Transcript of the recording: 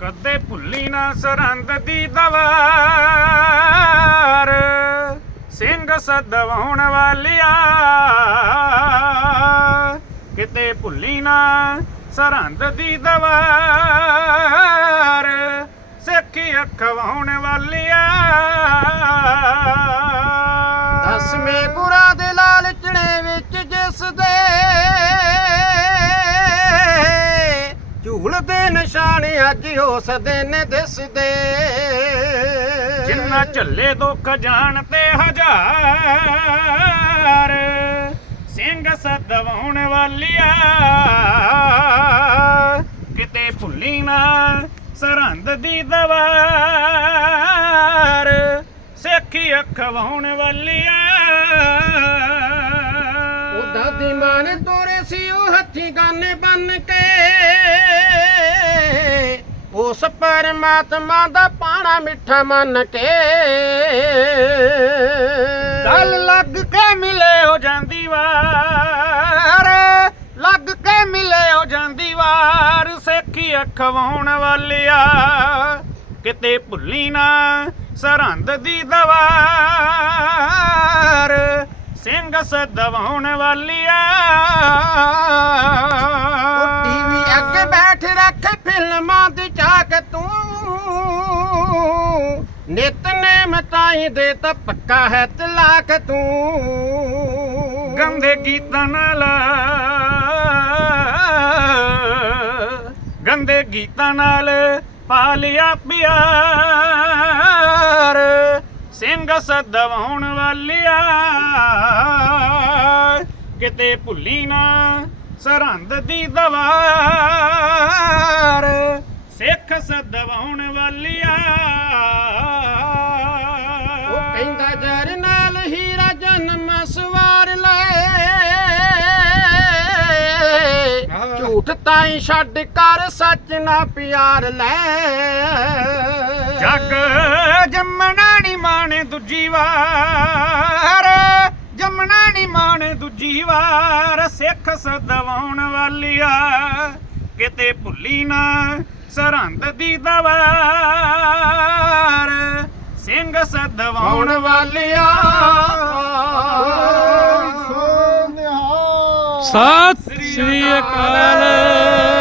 ਕਦੇ ਭੁੱਲੀ ਨਾ ਸਰਹੰਦ ਦੀ ਦਵਾਰ। ਸਿੰਘ ਸਦਵਾਉਣ ਵਾਲਿਆ, ਕਿਤੇ ਭੁੱਲੀ ਨਾ ਸਰਹੰਦ ਦੀ ਦਵਾਰ। ਸਿੱਖੀ ਅਖਵਾਉਣ ਵਾਲਿਆ ਨਿਸ਼ਾਨ ਅੱਜ ਉਸ ਦਿਨ ਦਿਸਦੇ। ਜਿੰਨਾ ਝੱਲੇ ਦੁੱਖ ਜਾਣ ਤੇ ਹਜ਼ਾਰ ਸਿੰਘ ਸਦਵਾਉਣ ਵਾਲਿਆ। ਕਿਤੇ ਭੁੱਲੀ ਨਾ ਸਰਹੰਦ ਦੀ ਦਵਾਰ ਸਿੱਖੀ ਅਖਵਾਉਣ ਵਾਲਿਆ। ਉਹ ਦਾਦੀ ਮਾਂ ਨੇ ਤੋਰੇ ਸੀ ਉਹ ਹੱਥੀ ਗਾਨੇ ਬੰਨ ਕੇ। ਉਸ ਪਰਮਾਤਮਾ ਦਾ ਪਾਣਾ ਮਿੱਠਾ ਮੰਨ ਕੇ ਗੱਲ ਲੱਗ ਕੇ ਮਿਲੇ ਹੋ ਜਾਂਦੀ ਵਾਰ ਲੱਗ ਕੇ ਮਿਲੇ ਹੋ ਜਾਂਦੀ ਵਾਰ ਸੇਖੀ ਅਖਵਾਉਣ ਵਾਲਿਆ ਕਿਤੇ ਭੁੱਲੀ ਨਾ ਸਰਹੰਦ ਦੀ ਦਵਾਰ ਸਿੰਘ ਸਦਵਾਉਣ ਵਾਲਿਆ। ਬੈਠ ਫਿਲਮਾਂ ਦੀ ਚਾਕ ਤੂੰ। ਨਿਤਨੇਮ ਤਾਈ ਦੇ ਤਾਂ ਪੱਕਾ ਹੈ ਤਲਾਕ ਤੂੰ। ਗੰਦੇ ਗੀਤਾਂ ਨਾਲ। ਗੰਦੇ ਗੀਤਾਂ ਨਾਲ ਪਾਲਿਆ ਪਿਆਰ। ਸਿੰਘ ਸਦਵਾਉਣ ਵਾਲਿਆ। ਕਿਤੇ ਭੁੱਲੀ ਨਾ ਸਰਹੰਦ ਦੀ ਦਵਾ। ਸਿੱਖ ਸਦਵਾਉਣ ਵਾਲਿਆ। ਉਹ ਕਹਿੰਦਾ ਜਰ ਨਾਲ ਹੀਰਾ ਜਨਮ ਸਵਾਰ ਲੈ। ਝੂਠ ਤਾਈ ਛੱਡ ਕਰ ਸੱਚ ਨਾ ਪਿਆਰ ਲੈ। ਜੱਗ। ਜੰਮਣਾ ਨੀ ਮਾਣੇ ਦੂਜੀ ਵਾਰ। ਜੰਮਣਾ ਨੀ ਮਾਣੇ ਦੂਜੀ ਵਾਰ। ਸਿੱਖ ਸਦਵਾਉਣ ਵਾਲਿਆ। ਕਿਤੇ ਭੁੱਲੀ ਨਾ। ਸਰਹੰਦ ਦੀ ਦਵਾਰ ਸਿੰਘ ਸਦਵਾਉਣ ਵਾਲਿਆ। ਸਤਿ ਸ੍ਰੀ ਅਕਾਲ।